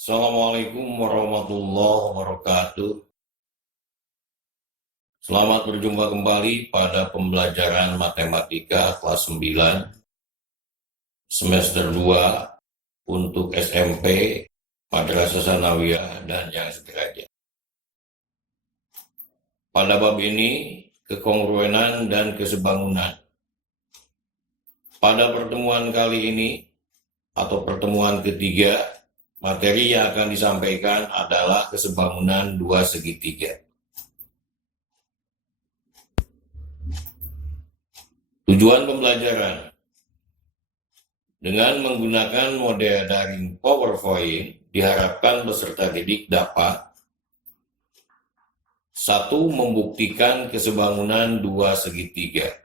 Assalamualaikum warahmatullahi wabarakatuh. Selamat berjumpa kembali pada pembelajaran matematika kelas 9 semester 2 untuk SMP, Madrasah Sanawiyah, dan yang sederajat. Pada bab ini, kekongruenan dan kesebangunan. Pada pertemuan kali ini, atau pertemuan ketiga, materi yang akan disampaikan adalah kesebangunan dua segitiga. Tujuan pembelajaran. Dengan menggunakan model daring PowerPoint, diharapkan peserta didik dapat: 1. Membuktikan kesebangunan dua segitiga.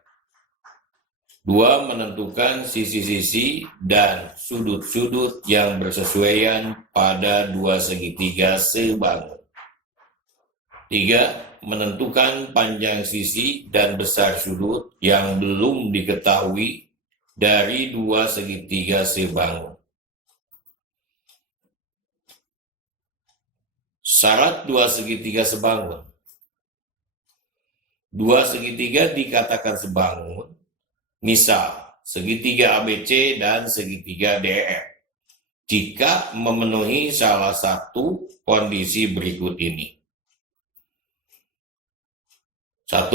2. Menentukan sisi-sisi dan sudut-sudut yang bersesuaian pada dua segitiga sebangun. 3. Menentukan panjang sisi dan besar sudut yang belum diketahui dari dua segitiga sebangun. Syarat dua segitiga sebangun. Dua segitiga dikatakan sebangun, misal segitiga ABC dan segitiga DEF, jika memenuhi salah satu kondisi berikut ini. 1.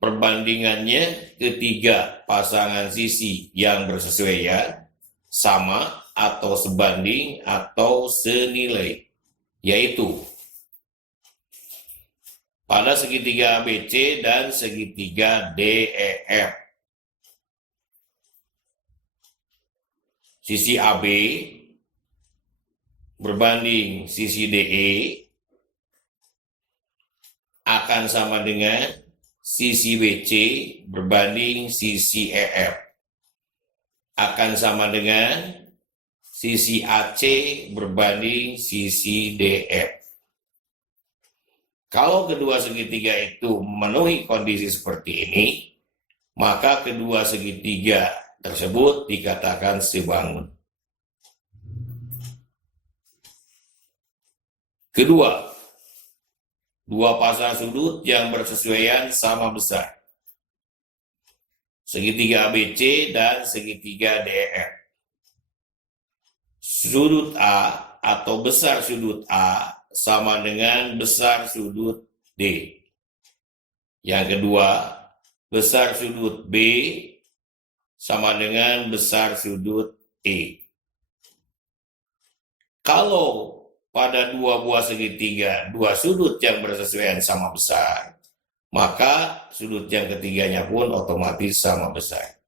Perbandingannya ketiga pasangan sisi yang bersesuaian, sama atau sebanding atau senilai, yaitu pada segitiga ABC dan segitiga DEF. Sisi AB berbanding sisi DE akan sama dengan sisi BC berbanding sisi EF. Akan sama dengan sisi AC berbanding sisi DF. Kalau kedua segitiga itu memenuhi kondisi seperti ini, maka kedua segitiga tersebut dikatakan sebangun. Kedua, dua pasang sudut yang bersesuaian sama besar. Segitiga ABC dan segitiga DEF. Sudut A atau besar sudut A sama dengan besar sudut D. Yang kedua, besar sudut B sama dengan besar sudut E. Kalau pada dua buah segitiga, dua sudut yang bersesuaian sama besar, maka sudut yang ketiganya pun otomatis sama besar.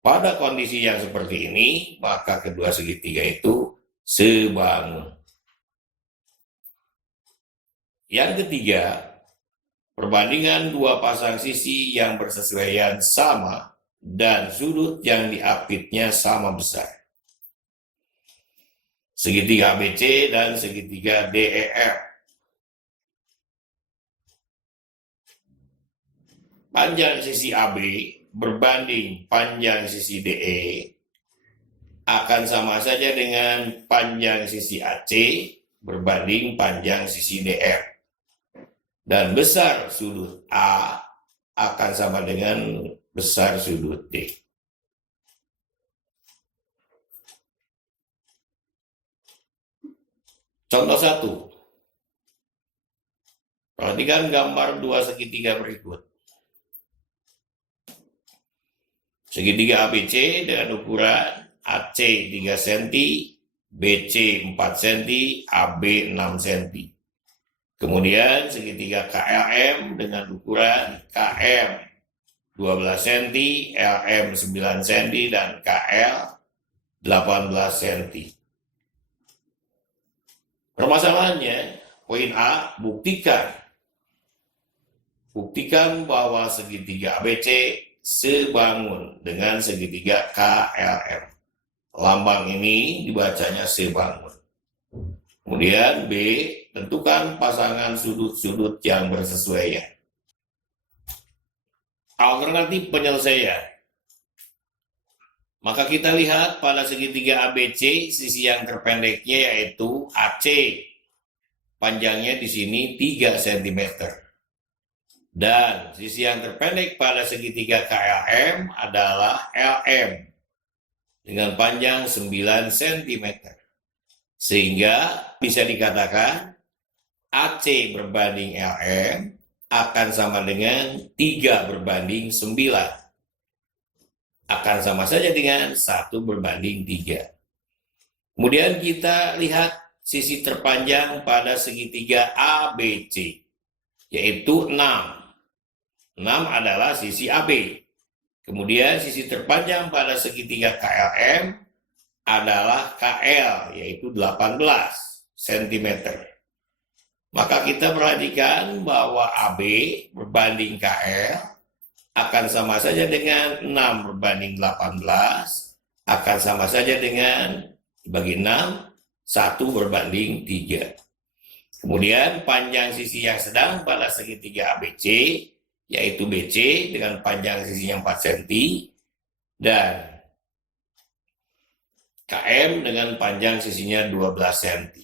Pada kondisi yang seperti ini, maka kedua segitiga itu sebangun. Yang ketiga, perbandingan dua pasang sisi yang bersesuaian sama dan sudut yang diapitnya sama besar. Segitiga ABC dan segitiga DEF. Panjang sisi AB berbanding panjang sisi DE akan sama saja dengan panjang sisi AC berbanding panjang sisi DF. Dan besar sudut A akan sama dengan besar sudut D. Contoh 1. Perhatikan gambar dua segitiga berikut. Segitiga ABC dengan ukuran AC 3 cm, BC 4 cm, AB 6 cm. Kemudian segitiga KLM dengan ukuran KM 12 cm, LM 9 cm, dan KL 18 cm. Permasalahannya, poin A, buktikan bahwa segitiga ABC sebangun dengan segitiga KLM. Lambang ini dibacanya sebangun. Kemudian B, tentukan pasangan sudut-sudut yang bersesuaian. Alternatif penyelesaian. Maka kita lihat pada segitiga ABC, sisi yang terpendeknya yaitu AC. Panjangnya di sini 3 cm. Dan sisi yang terpendek pada segitiga KLM adalah LM dengan panjang 9 cm. Sehingga bisa dikatakan AC berbanding LM akan sama dengan 3 berbanding 9. Akan sama saja dengan 1 berbanding 3. Kemudian kita lihat sisi terpanjang pada segitiga ABC, yaitu 6. 6 adalah sisi AB. Kemudian sisi terpanjang pada segitiga KLM adalah KL, yaitu 18 cm. Maka kita perhatikan bahwa AB berbanding KL akan sama saja dengan 6 berbanding 18, akan sama saja dengan bagi 6, 1 berbanding 3. Kemudian panjang sisi yang sedang pada segitiga ABC, yaitu BC dengan panjang sisinya 4 cm, dan KM dengan panjang sisinya 12 cm.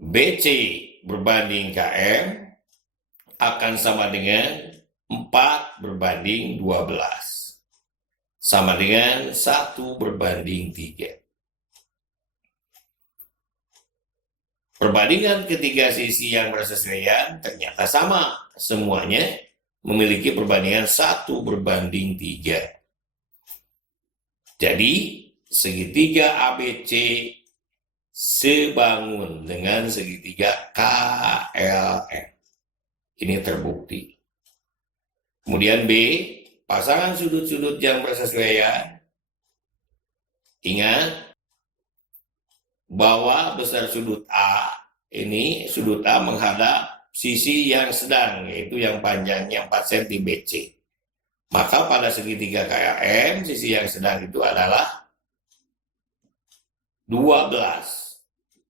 BC berbanding KM akan sama dengan 4 berbanding 12. Sama dengan 1 berbanding 3. Perbandingan ketiga sisi yang bersesuaian ternyata sama. Semuanya memiliki perbandingan 1 berbanding 3. Jadi, segitiga ABC sebangun dengan segitiga KLM. Ini terbukti. Kemudian B, pasangan sudut-sudut yang bersesuaian. Ingat bahwa besar sudut A, ini sudut A menghadap sisi yang sedang, yaitu yang panjangnya 4 cm BC. Maka pada segitiga KLM, sisi yang sedang itu adalah 12.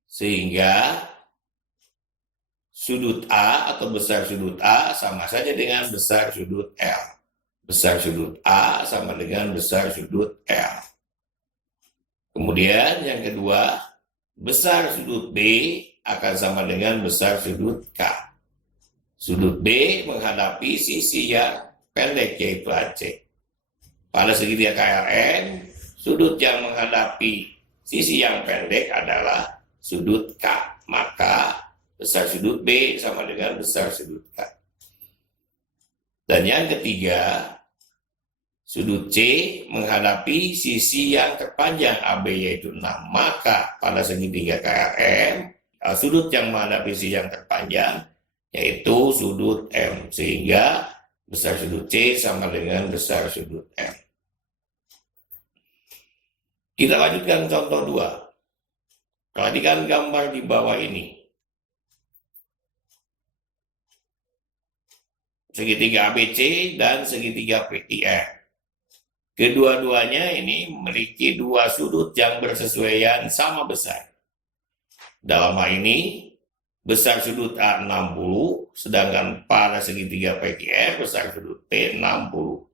Sehingga sudut A atau besar sudut A sama saja dengan besar sudut L. Besar sudut A sama dengan besar sudut L. Kemudian yang kedua, besar sudut B akan sama dengan besar sudut K. Sudut B menghadapi sisi yang pendek yaitu AC. Pada segitiga KLM, sudut yang menghadapi sisi yang pendek adalah sudut K. Maka besar sudut B sama dengan besar sudut K. Dan yang ketiga, sudut C menghadapi sisi yang terpanjang AB yaitu 6. Maka pada segitiga KLM, sudut yang menghadapi sisi yang terpanjang yaitu sudut M. Sehingga besar sudut C sama dengan besar sudut M. Kita lanjutkan contoh 2. Perhatikan gambar di bawah ini. Segitiga ABC dan segitiga PQR. Kedua-duanya ini memiliki 2 sudut yang bersesuaian sama besar. Dalam hal ini, besar sudut A 60, sedangkan pada segitiga PQR besar sudut P 60.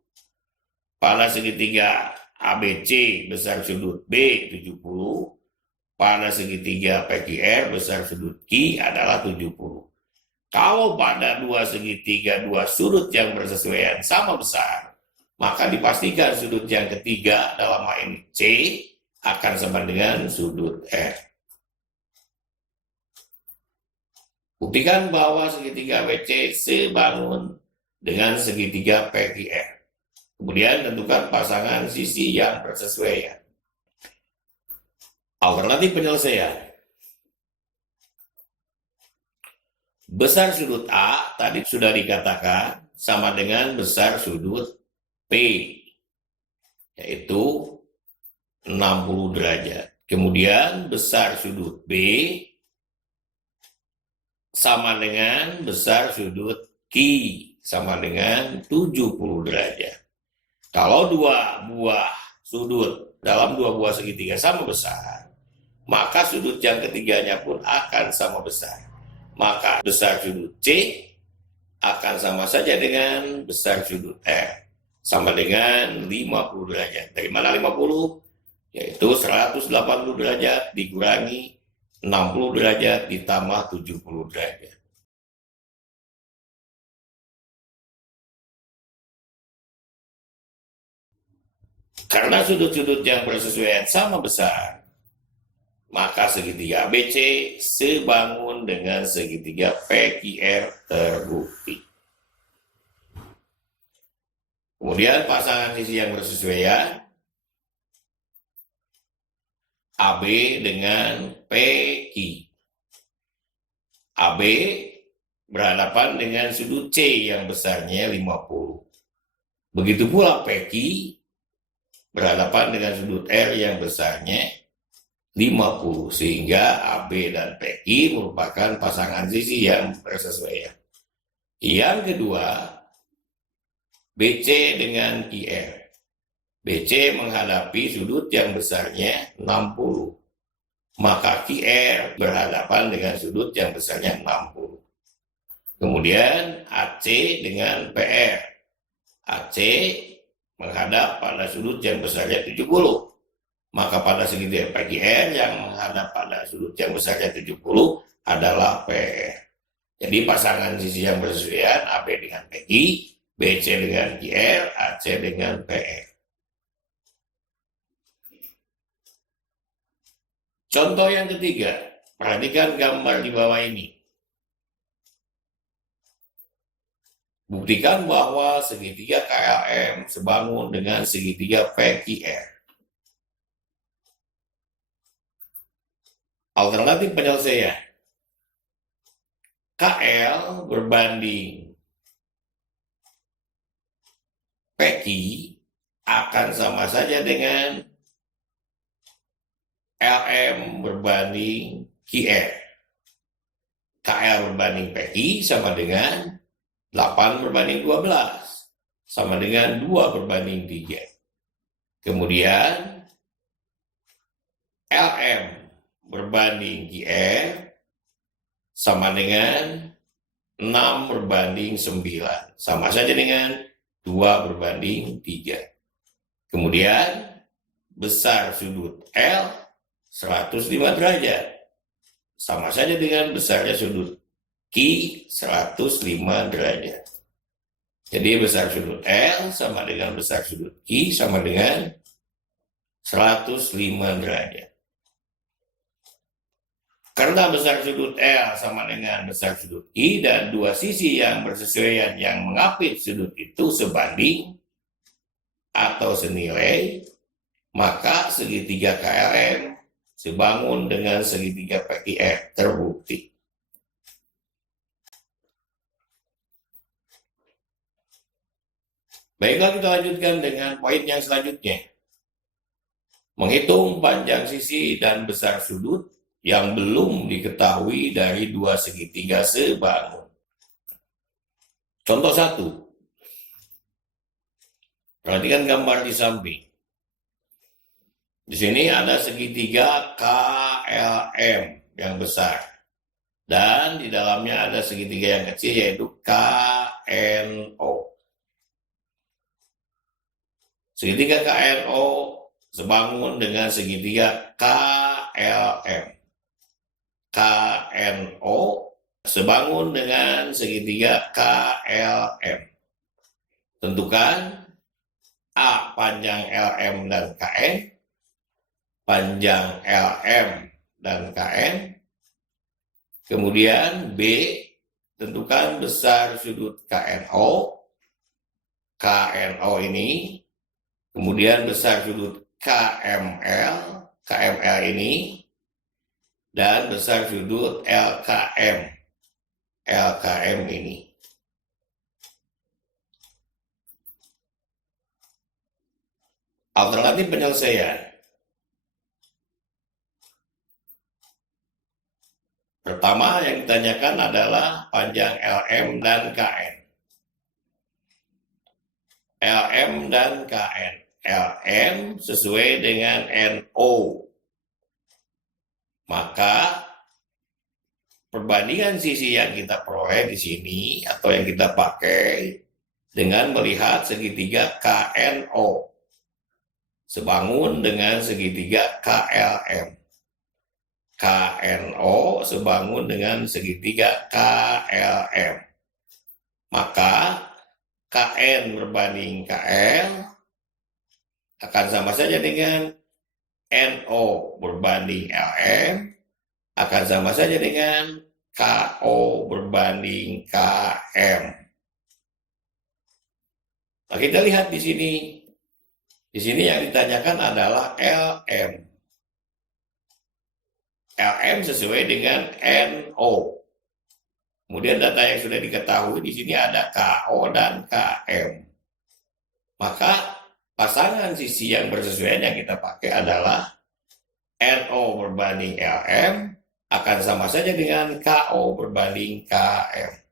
Pada segitiga ABC besar sudut B 70, pada segitiga PQR besar sudut Q adalah 70. Kalau pada 2 segitiga 2 sudut yang bersesuaian sama besar, maka dipastikan sudut yang ketiga dalam hal ini C akan sama dengan sudut R. Buktikan bahwa segitiga BC sebangun dengan segitiga PQR. Kemudian tentukan pasangan sisi yang bersesuaian. Alternatif penyelesaian. Besar sudut A tadi sudah dikatakan sama dengan besar sudut P, yaitu 60 derajat. Kemudian besar sudut B sama dengan besar sudut Q, sama dengan 70 derajat. Kalau 2 buah sudut dalam 2 buah segitiga sama besar, maka sudut yang ketiganya pun akan sama besar. Maka besar sudut C akan sama saja dengan besar sudut R. sama dengan 50 derajat. Dari mana 50? Yaitu 180 derajat dikurangi 60 derajat ditambah 70 derajat. Karena sudut-sudut yang bersesuaian sama besar, maka segitiga ABC sebangun dengan segitiga PQR terbukti. Kemudian pasangan sisi yang bersesuaian, AB dengan PQ. AB berhadapan dengan sudut C yang besarnya 50. Begitu pula PQ berhadapan dengan sudut R yang besarnya 50, sehingga AB dan PQ merupakan pasangan sisi yang bersesuaian. Yang kedua, BC dengan QR. BC menghadapi sudut yang besarnya 60, maka QR berhadapan dengan sudut yang besarnya 60. Kemudian AC dengan PR. AC menghadap pada sudut yang besarnya 70, maka pada segitiga PQR yang menghadap pada sudut yang besarnya 70 adalah PR. Jadi pasangan sisi yang bersesuaian AB dengan PQ, BC dengan QR, AC dengan PR. Contoh yang ketiga, perhatikan gambar di bawah ini. Buktikan bahwa segitiga KLM sebangun dengan segitiga PQR. Alternatif penyelesaian. KL berbanding PQ akan sama saja dengan LM berbanding QR. KL berbanding PQ sama dengan 8 berbanding 12, sama dengan 2 berbanding 3. Kemudian LM berbanding QR sama dengan 6 berbanding 9, sama saja dengan 2 berbanding 3. Kemudian besar sudut L 105 derajat, sama saja dengan besarnya sudut Q 105 derajat. Jadi besar sudut L sama dengan besar sudut Q sama dengan 105 derajat. Karena besar sudut L sama dengan besar sudut I dan dua sisi yang bersesuaian yang mengapit sudut itu sebanding atau senilai, maka segitiga KLM sebangun dengan segitiga PQR terbukti. Baiklah, kita lanjutkan dengan poin yang selanjutnya. Menghitung panjang sisi dan besar sudut yang belum diketahui dari dua segitiga sebangun. Contoh 1. Perhatikan gambar di samping. Di sini ada segitiga KLM yang besar. Dan di dalamnya ada segitiga yang kecil yaitu KNO. Segitiga KNO sebangun dengan segitiga KLM. KNO sebangun dengan segitiga KLM. Tentukan A panjang LM dan KN, panjang LM dan KN. Kemudian B, tentukan besar sudut KNO, KNO ini. Kemudian besar sudut KML, KML ini. Dan besar sudut LKM, LKM ini. Alternatif penyelesaian. Pertama yang ditanyakan adalah panjang LM dan KN. LM dan KN. LM sesuai dengan NO. Maka perbandingan sisi yang kita peroleh di sini atau yang kita pakai dengan melihat segitiga KNO sebangun dengan segitiga KLM. KNO sebangun dengan segitiga KLM. Maka KN berbanding KL akan sama saja dengan NO berbanding LM akan sama saja dengan KO berbanding KM. Nah, kita lihat di sini. Di sini yang ditanyakan adalah LM. LM sesuai dengan NO. Kemudian data yang sudah diketahui di sini ada KO dan KM. Maka pasangan sisi yang bersesuaian yang kita pakai adalah NO berbanding LM akan sama saja dengan KO berbanding KM.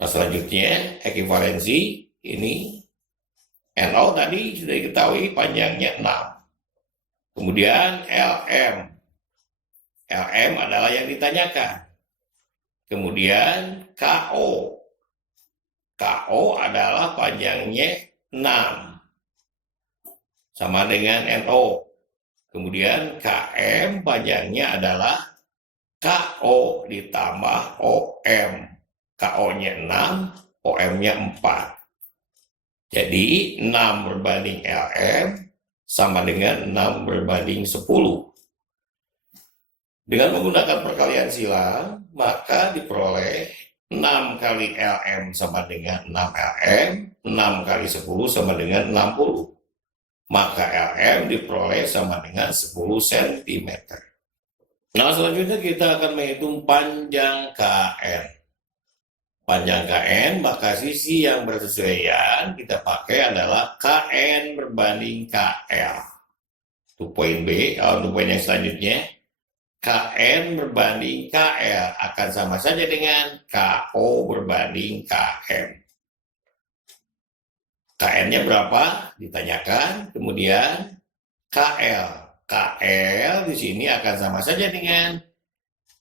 Nah, selanjutnya ekuivalensi ini NO tadi sudah diketahui panjangnya 6. Kemudian LM. LM adalah yang ditanyakan. Kemudian KO. KO adalah panjangnya 6. Sama dengan NO. Kemudian KM panjangnya adalah KO ditambah OM. KO-nya 6, OM-nya 4. Jadi 6 berbanding LM sama dengan 6 berbanding 10. Dengan menggunakan perkalian silang, maka diperoleh 6 kali LM sama dengan 6 LM, 6 kali 10 sama dengan 60. Maka LM diperoleh sama dengan 10 cm. Nah, selanjutnya kita akan menghitung panjang KN. Panjang KN, maka sisi yang bersesuaian kita pakai adalah KN berbanding KL. Untuk poin B, untuk poin yang selanjutnya, KN berbanding KL akan sama saja dengan KO berbanding KM. KN-nya berapa? Ditanyakan. Kemudian KL. KL di sini akan sama saja dengan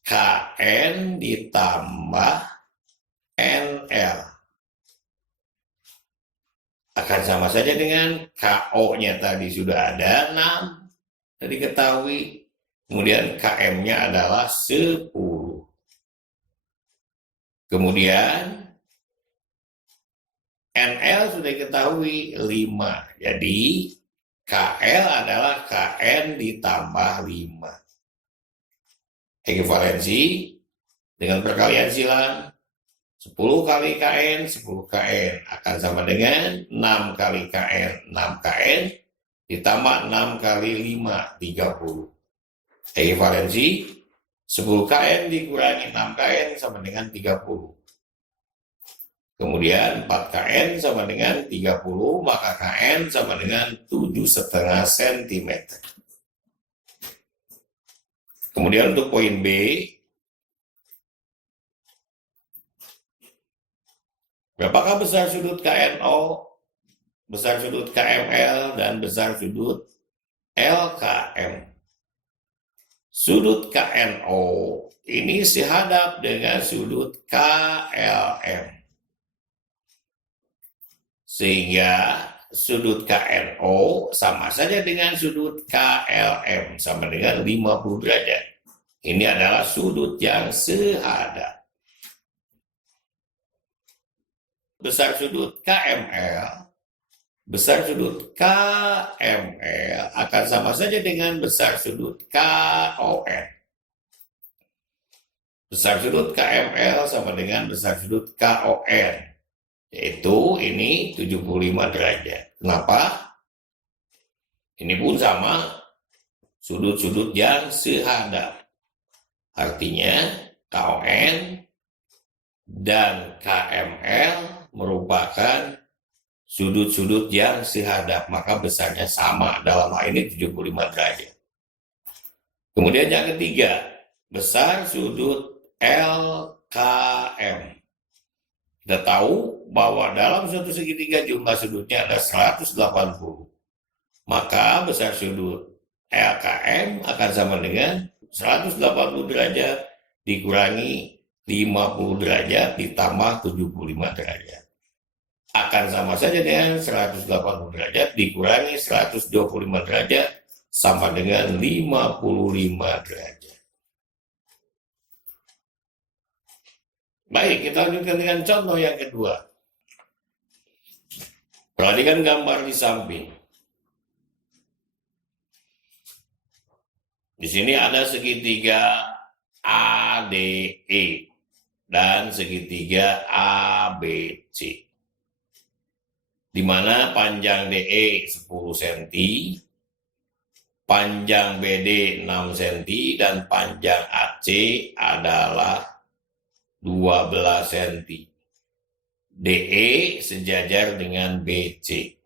KN ditambah NL. Akan sama saja dengan KO-nya tadi sudah ada 6. Tadi ketahui. Kemudian KM-nya adalah 10. Kemudian NL sudah diketahui 5. Jadi KL adalah KN ditambah 5. Ekuivalensi dengan perkalian silang 10 kali KN, 10 KN akan sama dengan 6 kali KN, 6 KN ditambah 6 kali 5, 30. Ekuivalensi 10 KN dikurangi 6 KN sama dengan 30. Kemudian 4 KN sama dengan 30, maka KN sama dengan 7,5 cm. Kemudian untuk poin B, berapakah besar sudut KNO, besar sudut KML, dan besar sudut LKM? Sudut KNO ini sehadap dengan sudut KLM. Sehingga sudut KNO sama saja dengan sudut KLM, sama dengan 50 derajat. Ini adalah sudut yang sehadap. Besar sudut KML, besar sudut KML akan sama saja dengan besar sudut KON. Besar sudut KML sama dengan besar sudut KON. Yaitu ini 75 derajat. Kenapa? Ini pun sama sudut-sudut yang sehadap. Artinya KON dan KML merupakan sudut-sudut yang sehadap, maka besarnya sama, dalam hal ini 75 derajat. Kemudian yang ketiga, besar sudut LKM. Kita tahu bahwa dalam suatu segitiga jumlah sudutnya ada 180. Maka besar sudut LKM akan sama dengan 180 derajat dikurangi 50 derajat ditambah 75 derajat. Akan sama saja dengan 180 derajat dikurangi 125 derajat sama dengan 55 derajat. Baik, kita lanjutkan dengan contoh yang kedua. Perhatikan gambar di samping. Di sini ada segitiga ADE dan segitiga ABC. Di mana panjang DE 10 cm, panjang BD 6 cm, dan panjang AC adalah 12 cm. DE sejajar dengan BC.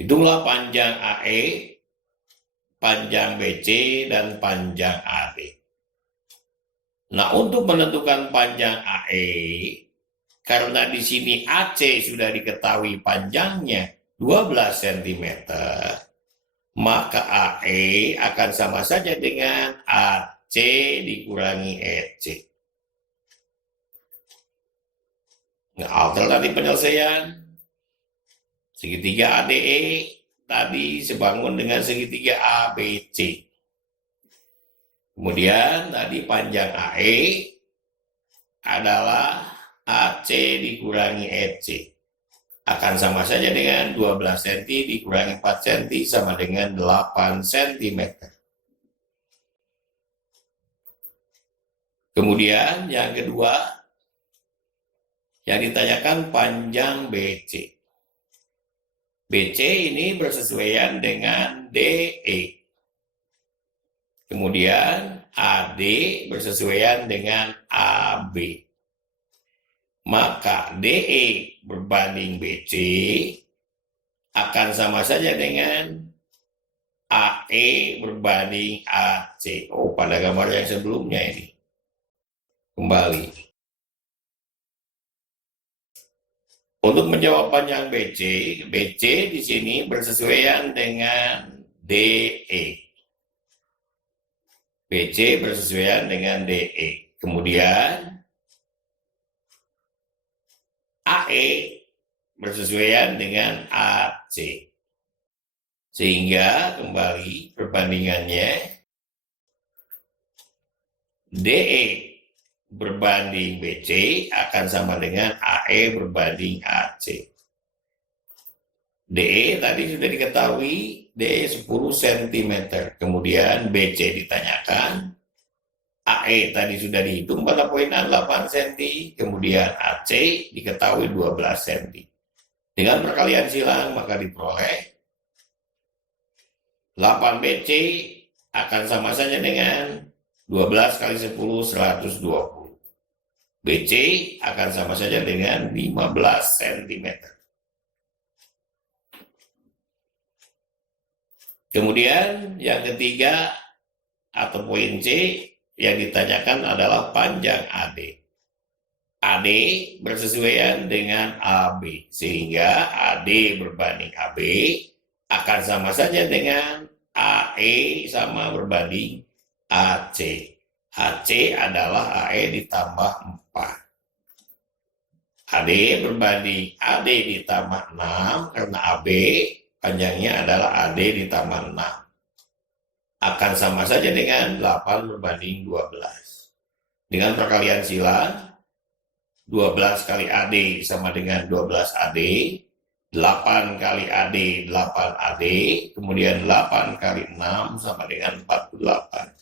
Hitunglah panjang AE, panjang BC, dan panjang AD. Nah, untuk menentukan panjang AE, karena di sini AC sudah diketahui panjangnya 12 cm, maka AE akan sama saja dengan AC dikurangi EC. Nah, alternatif penyelesaian, segitiga ADE tadi sebangun dengan segitiga ABC. Kemudian tadi panjang AE adalah AC dikurangi EC. Akan sama saja dengan 12 cm dikurangi 4 cm sama dengan 8 cm. Kemudian yang kedua, yang ditanyakan panjang BC. BC ini bersesuaian dengan DE. Kemudian AD bersesuaian dengan AB. Maka DE berbanding BC akan sama saja dengan AE berbanding AC. Oh, pada gambar yang sebelumnya ini. Kembali. Untuk menjawab panjang BC, BC di sini bersesuaian dengan DE. BC bersesuaian dengan DE. Kemudian AE bersesuaian dengan AC. Sehingga kembali perbandingannya DE berbanding BC akan sama dengan AE berbanding AC. DE tadi sudah diketahui, DE 10 cm. Kemudian BC ditanyakan, AE tadi sudah dihitung pada poin 8 cm, kemudian AC diketahui 12 cm. Dengan perkalian silang maka diperoleh 8 BC akan sama saja dengan 12 kali 10, 120. BC akan sama saja dengan 15 cm. Kemudian yang ketiga atau poin C, yang ditanyakan adalah panjang AD. AD bersesuaian dengan AB, sehingga AD berbanding AB akan sama saja dengan AE sama berbanding AC. AC adalah AE ditambah 4. AD berbanding AD ditambah 6, karena AB panjangnya adalah AD ditambah 6. Akan sama saja dengan 8 berbanding 12. Dengan perkalian silang, 12 kali AD sama dengan 12 AD, 8 kali AD, 8 AD, kemudian 8 kali 6 sama dengan 48.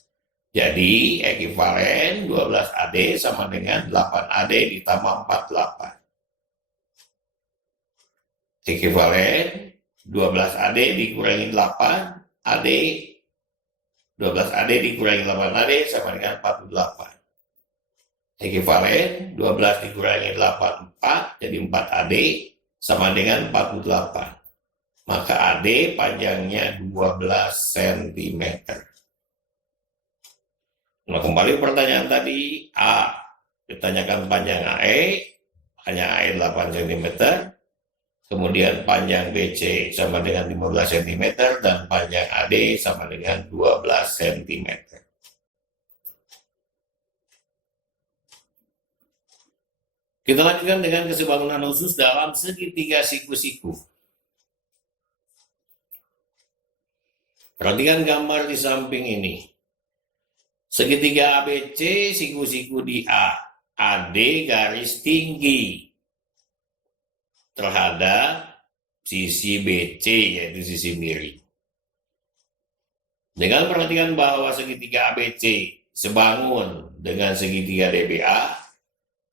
Jadi ekivalen 12 AD sama dengan 8 AD ditambah 48. Ekivalen 12 AD dikurangi 8 AD, 12 AD dikurangi 8 AD sama dengan 48. Ekivalen 12 dikurangi 8, 4, jadi 4 AD sama dengan 48. Maka AD panjangnya 12 cm. Nah, kembali pertanyaan tadi, A ditanyakan panjang AE, panjang AE 8 cm, kemudian panjang BC sama dengan 15 cm, dan panjang AD sama dengan 12 cm. Kita lanjutkan dengan kesebangunan khusus dalam segitiga siku-siku. Perhatikan gambar di samping ini. Segitiga ABC, siku-siku di A. AD garis tinggi terhadap sisi BC, yaitu sisi miring. Dengan perhatikan bahwa segitiga ABC sebangun dengan segitiga DBA,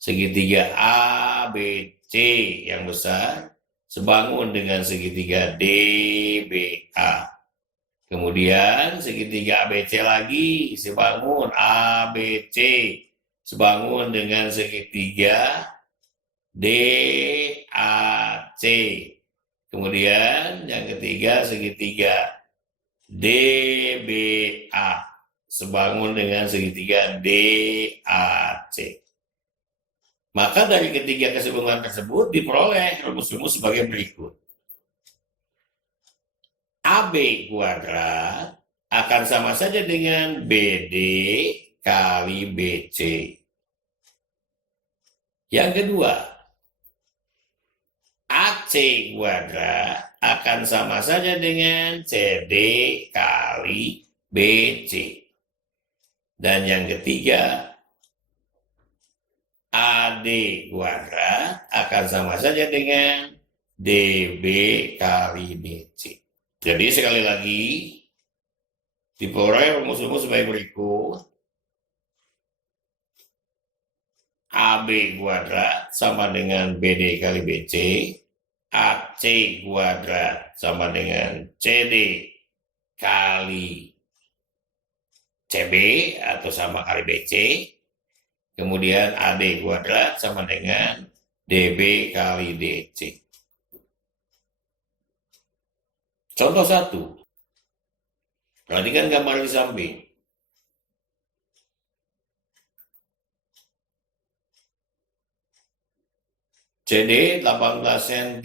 segitiga ABC yang besar sebangun dengan segitiga DBA. Kemudian segitiga ABC lagi sebangun ABC sebangun dengan segitiga DAC. Kemudian yang ketiga segitiga DBA sebangun dengan segitiga DAC. Maka dari ketiga kesebangunan tersebut diperoleh rumus-rumus sebagai berikut. AB kuadrat akan sama saja dengan BD kali BC. Yang kedua, AC kuadrat akan sama saja dengan CD kali BC. Dan yang ketiga, AD kuadrat akan sama saja dengan DB kali BC. Jadi sekali lagi, diperoleh rumus-rumus sebagai berikut. AB kuadrat sama dengan BD kali BC, AC kuadrat sama dengan CD kali CB atau sama kali BC, kemudian AD kuadrat sama dengan DB kali DC. Contoh 1. Perhatikan gambar di samping. CD 18 cm,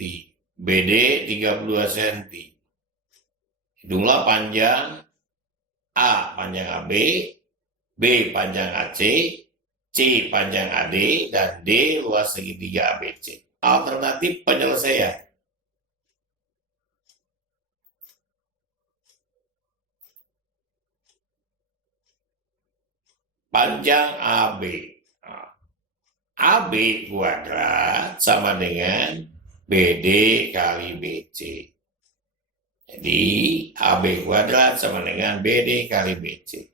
BD 32 cm. Hitunglah panjang A panjang AB, B panjang AC, C panjang AD, dan D luas segitiga ABC. Alternatif penyelesaian. Panjang AB. AB kuadrat sama dengan BD kali BC. Jadi AB kuadrat sama dengan BD kali BC.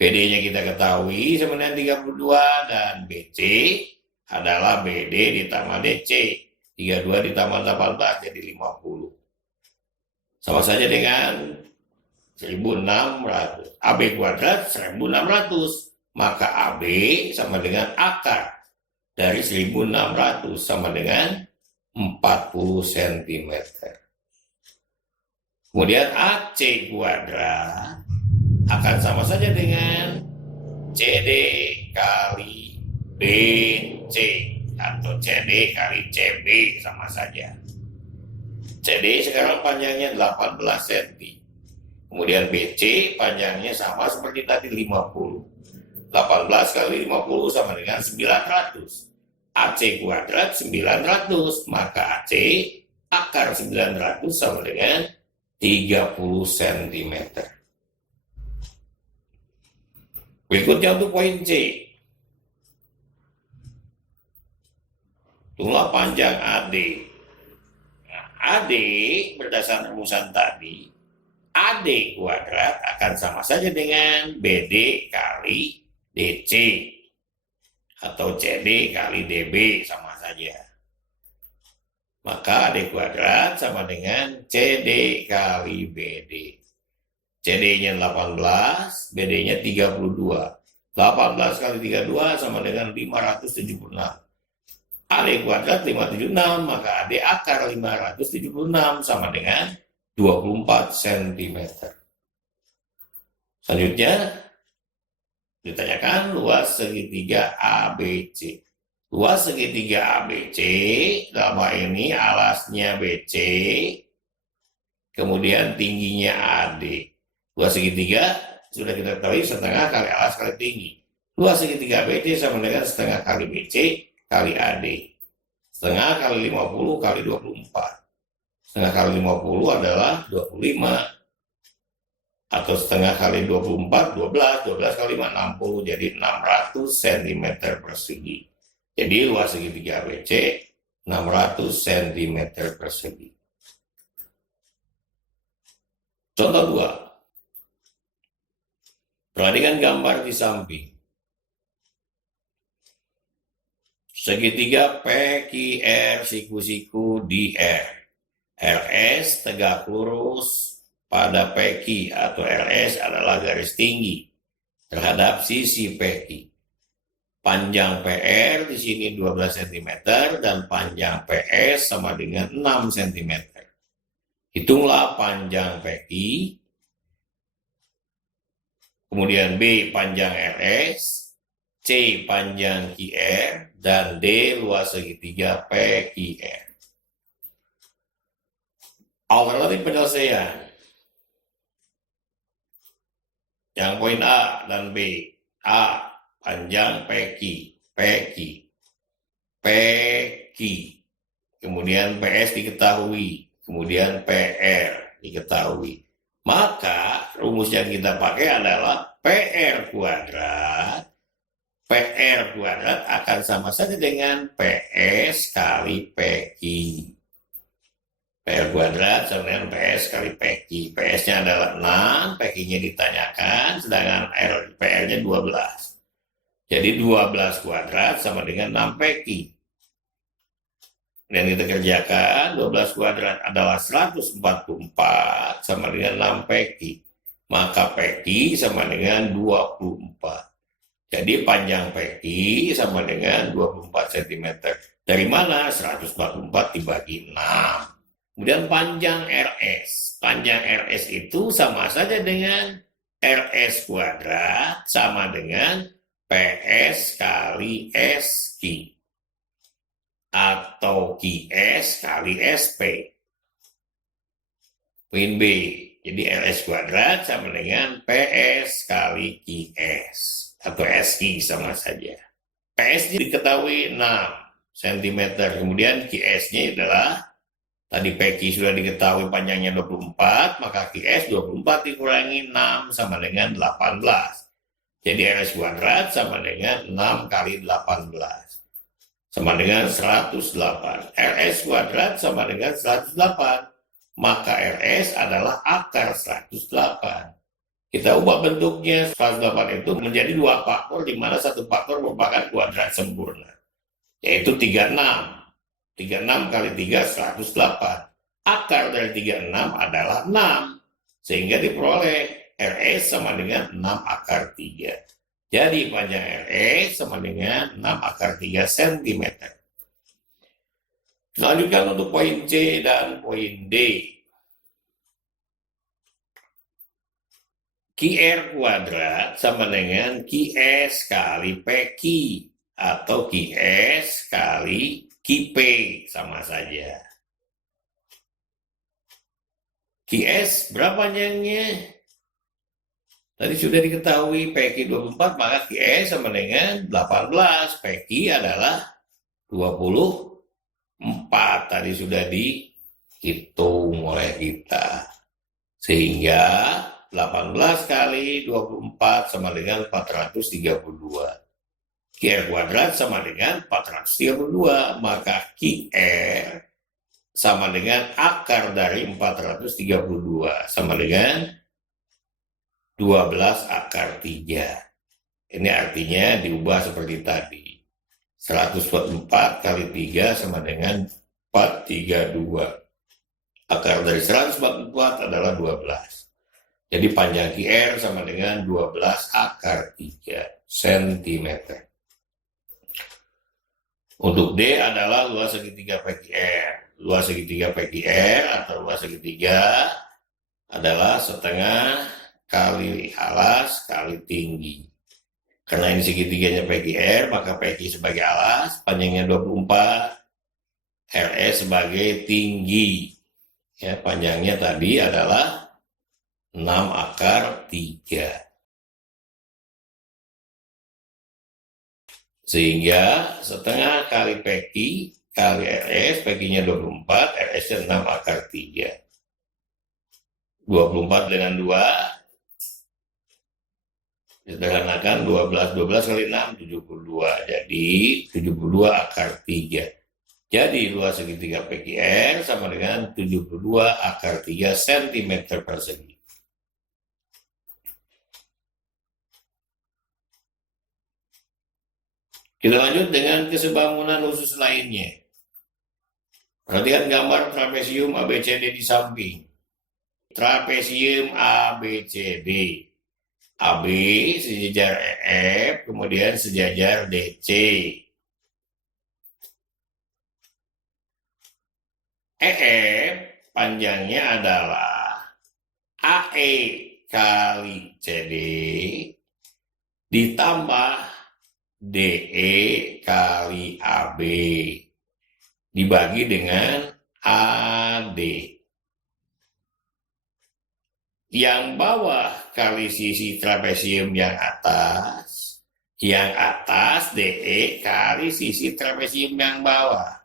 BD-nya kita ketahui sama dengan 32 dan BC adalah BD ditambah DC. 32 ditambah 18 jadi 50. Sama saja dengan 1600. AB kuadrat 1600. Maka AB sama dengan akar dari 1600 sama dengan 40 cm. Kemudian AC kuadrat akan sama saja dengan CD kali BC atau CD kali CB sama saja. CD sekarang panjangnya 18 cm. Kemudian BC panjangnya sama seperti tadi 50. 18 kali 50 sama dengan 900. AC kuadrat 900, maka AC akar 900 sama dengan 30 cm. Berikutnya untuk poin C. Hitunglah panjang AD. Nah, AD berdasarkan rumusan tadi, AD kuadrat akan sama saja dengan BD kali DC atau CD kali DB sama saja. Maka AD kuadrat sama dengan CD kali BD. CD-nya 18, BD-nya 32. 18 kali 32 sama dengan 576. AD kuadrat 576, maka AD akar 576 sama dengan 24 cm. Selanjutnya, ditanyakan luas segitiga ABC. Luas segitiga ABC, dalam hal ini alasnya BC, kemudian tingginya AD. Luas segitiga sudah kita ketahui setengah kali alas kali tinggi. Luas segitiga ABC sama dengan setengah kali BC kali AD. Setengah kali 50 kali 24. Setengah kali 50 adalah 25. Atau setengah kali 24, 12. 12 kali 5, 60. Jadi 600 cm persegi. Jadi luas segitiga ABC 600 cm persegi. Contoh 2. Perhatikan gambar di samping. Segitiga PQR siku-siku DR. RS tegak lurus pada PQ atau RS adalah garis tinggi terhadap sisi PQ. Panjang PR di sini 12 cm dan panjang PS sama dengan 6 cm. Hitunglah panjang PQ, kemudian B panjang RS, C panjang QR, dan D luas segitiga PQR. Alternatif penyelesaian. Yang poin A dan B. A panjang PQ, kemudian PS diketahui, kemudian PR diketahui. Maka rumus yang kita pakai adalah PR kuadrat akan sama saja dengan PS kali PQ. PR kuadrat sama dengan PS kali PQ. PS-nya adalah 6, PQ-nya ditanyakan, sedangkan PR-nya 12. Jadi 12 kuadrat sama dengan 6 PQ. Dan kita kerjakan, 12 kuadrat adalah 144 sama dengan 6 PQ. Maka PQ sama dengan 24. Jadi panjang PQ sama dengan 24 cm. Dari mana? 144 dibagi 6. Kemudian panjang RS. Panjang RS itu sama saja dengan RS kuadrat sama dengan PS kali SQ. Atau QS kali SP. Poin B. Jadi RS kuadrat sama dengan PS kali QS. Atau SQ sama saja. PS diketahui 6 cm. Kemudian QS-nya adalah tadi PQ sudah diketahui panjangnya 24, maka QS 24 dikurangi 6 sama dengan 18. Jadi RS kuadrat sama dengan 6 kali 18. Sama dengan 108. RS kuadrat sama dengan 108. Maka RS adalah akar 108. Kita ubah bentuknya 108 itu menjadi 2 faktor, di mana 1 faktor merupakan kuadrat sempurna. Yaitu 36. 36 kali 3, 108. Akar dari 36 adalah 6. Sehingga diperoleh RS sama dengan 6 akar 3. Jadi panjang RS sama dengan 6 akar 3 cm. Selanjutnya untuk poin C dan poin D. QR kuadrat sama dengan QS kali PQ atau QS kali QP sama saja. QS berapa panjangnya? Tadi sudah diketahui PQ 24, maka QS sama dengan 18. PQ adalah 24. Tadi sudah dihitung oleh kita. Sehingga 18 kali 24 sama dengan 432. QR kuadrat sama dengan 432, maka QR sama dengan akar dari 432, sama dengan 12 akar 3. Ini artinya diubah seperti tadi. 144 kali 3 sama dengan 432. Akar dari 144 adalah 12. Jadi panjang QR sama dengan 12 akar 3 cm. Untuk D adalah luas segitiga PQR. Luas segitiga PQR atau luas segitiga adalah setengah kali alas kali tinggi. Karena ini segitiganya PQR, maka PQ sebagai alas, panjangnya 24, RS sebagai tinggi. Ya, panjangnya tadi adalah 6 akar 3. Sehingga setengah kali PQ kali RS, PQ-nya 24, RS-nya 6 akar 3. 24 dengan 2, disederhanakan 12 kali 6, 72. Jadi 72 akar 3. Jadi luas segitiga PQR sama dengan 72 akar 3 cm persegi. Kita lanjut dengan kesebangunan usus lainnya. Perhatikan gambar trapesium ABCD di samping. Trapesium ABCD. AB sejajar EF, kemudian sejajar DC. EF panjangnya adalah AE kali CD ditambah DE kali AB dibagi dengan AD. Yang bawah kali sisi trapesium yang atas DE kali sisi trapesium yang bawah.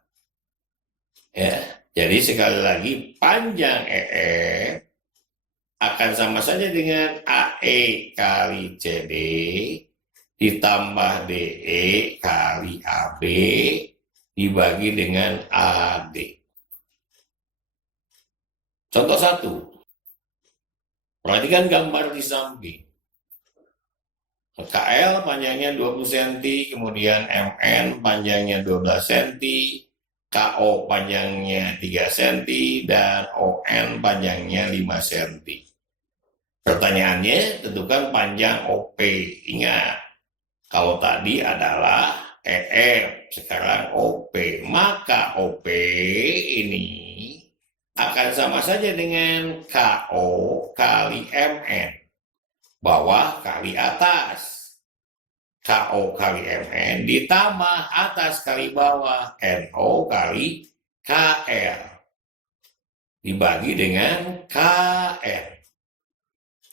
Ya, jadi sekali lagi panjang EF akan sama saja dengan AE kali CD ditambah DE kali AB dibagi dengan AD. Contoh 1. Perhatikan gambar di samping. KL panjangnya 20 cm, kemudian MN panjangnya 12 cm, KO panjangnya 3 cm, dan ON panjangnya 5 cm. Pertanyaannya, tentukan panjang OP. Ingat, kalau tadi adalah EF, sekarang OP. Maka OP ini akan sama saja dengan KO kali MN. Bawah kali atas. KO kali MN ditambah atas kali bawah. NO kali KL. Dibagi dengan KN.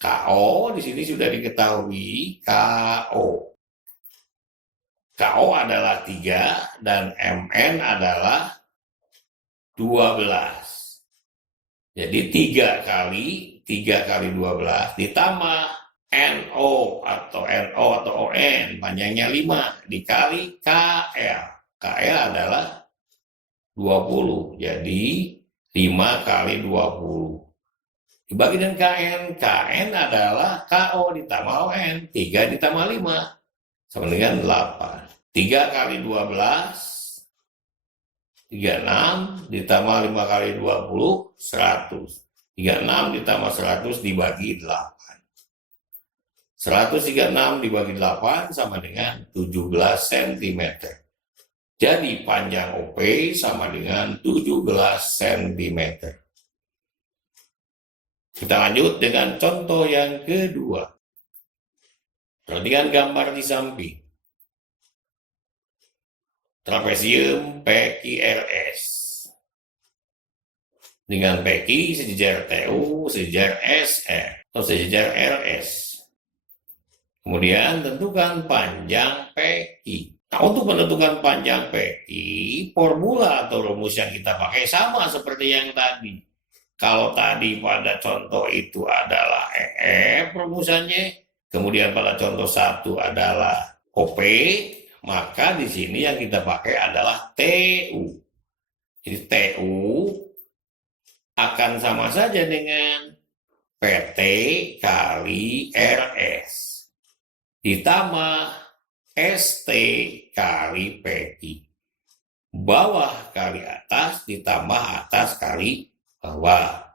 KO di sini sudah diketahui KO. KO adalah 3 dan MN adalah 12. Jadi 3 kali 12 ditambah NO atau ON panjangnya 5 dikali KL. KL adalah 20. Jadi 5 kali 20. Dibagi dengan KN. KN adalah KO ditambah ON. 3 ditambah 5 sama dengan 8. 3 kali 12 36 ditambah 5 kali 20, 100. 36 ditambah 100 dibagi 8. 136 dibagi 8 sama dengan 17 cm. Jadi panjang OP sama dengan 17 cm. Kita lanjut dengan contoh yang kedua. Perhatikan gambar di samping. Trapesium PQRS. Dengan PQ sejajar TU, sejajar SR, atau sejajar RS. Kemudian tentukan panjang PQ. Nah, untuk menentukan panjang PQ, formula atau rumus yang kita pakai sama seperti yang tadi. Kalau tadi pada contoh itu adalah EF rumusannya, kemudian pada contoh 1 adalah OP, maka di sini yang kita pakai adalah TU. Jadi TU akan sama saja dengan PT kali RS ditambah ST kali PQ. Bawah kali atas ditambah atas kali bawah.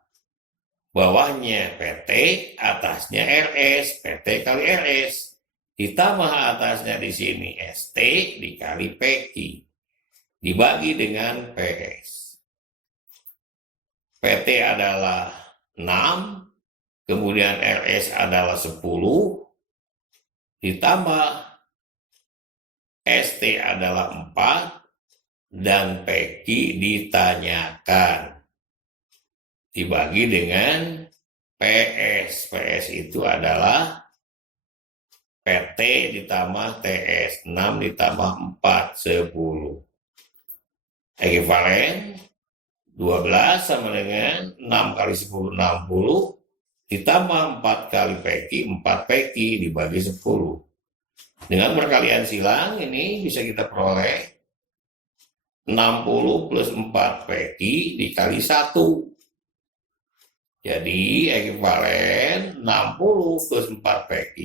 Bawahnya PT, atasnya RS, PT kali RS. Ditambah atasnya di sini ST dikali PQ. Dibagi dengan PS. PT adalah 6, kemudian RS adalah 10, ditambah ST adalah 4, dan PQ ditanyakan. Dibagi dengan PS. PS itu adalah PT ditambah TS, 6 ditambah 4, 10. Ekuivalen 12 sama dengan 6 kali 10, 60, ditambah 4 kali PQ, 4 PQ dibagi 10. Dengan perkalian silang, ini bisa kita peroleh 60 plus 4 PQ dikali 1. Jadi, ekuivalen 60 plus 4 PQ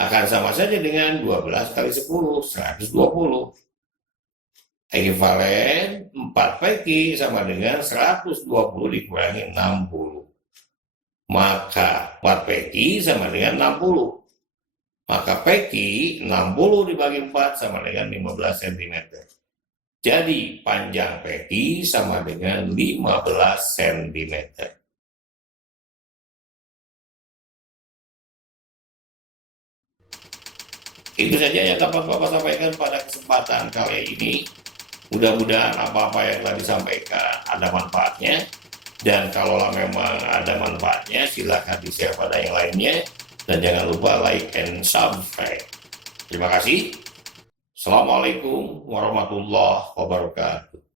akan sama saja dengan 12 kali 10, 120. Ekuivalen 4 PQ sama dengan 120 dikurangi 60. Maka 4 PQ sama dengan 60. Maka PQ 60 dibagi 4 sama dengan 15 cm. Jadi panjang PQ sama dengan 15 cm. Itu saja yang dapat Bapak sampaikan pada kesempatan kali ini. Mudah-mudahan apa-apa yang telah disampaikan ada manfaatnya. Dan kalau memang ada manfaatnya, silakan di-share pada yang lainnya. Dan jangan lupa like and subscribe. Terima kasih. Assalamualaikum warahmatullahi wabarakatuh.